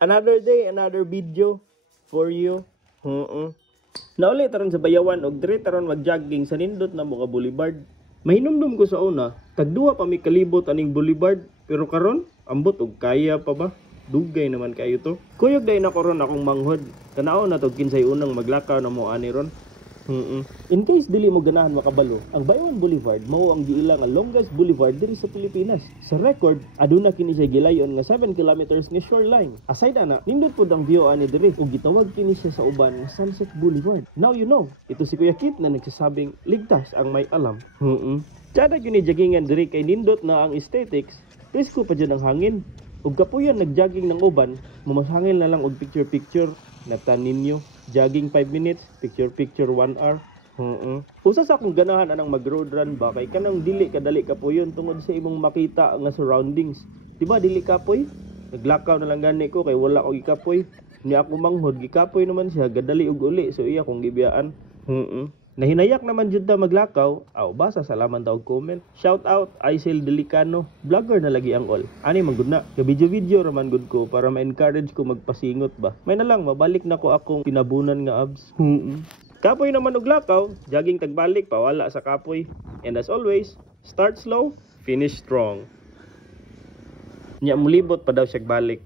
Another day, another video for you. Nauli taron sa Bayawan og dire taron mag-jogging sa nindot na mga boulevard. Mahinumdum ko sa una, tagduwa pa mi kalibot aning boulevard, pero karon ambot og kaya pa ba? Dugay naman kayo to. Kuyog day na ko ron akong manghod. Tanaw na to kinsay unang maglakaw na mo ani ron. In case dili mo ganahan makabalo, ang Bayawan Boulevard mao ang giila nga longest boulevard diri sa Pilipinas. Sa record, aduna kini siya gilayon nga 7 kilometers nga shoreline. Aside ana, nindot pud ang view ani diri ug gitawag kini siya sa uban nga Sunset Boulevard. Now you know, ito si Kuya Kit na nagsasabing ligtas ang may alam. Tsada gyud ni joggingan diri kay nindot na ang aesthetics, presko pa dyan ang hangin. Ug kapuyan nagjogging ng uban, mamashangil na lang og picture-picture. Natan ninyo, jogging 5 minutes, picture 1 hour. Usa sa akong ganahan anang mag-road run ba kay kanang dili kadali kapuyon tungod sa imong makita nga surroundings. Diba dili kapoy? Naglakaw na lang gani ko kay wala ko gikapoy. Ni ako manghod gikapoy naman siya, gadali ug uli so iya kong gibiyaan. Nahinayak naman jud ta maglakaw. Basa salaman ta og comment. Shout out Aisel Delicano, vlogger na lagi ang all. Ani man gud na, ka video raman gud ko para ma-encourage ko magpasingot ba. May na lang mabalik na ko akong pinabunan nga abs. Kapoy naman og lakaw, jogging tagbalik pawala sa kapoy. And as always, start slow, finish strong. Nya mulibot pa daw siya balik.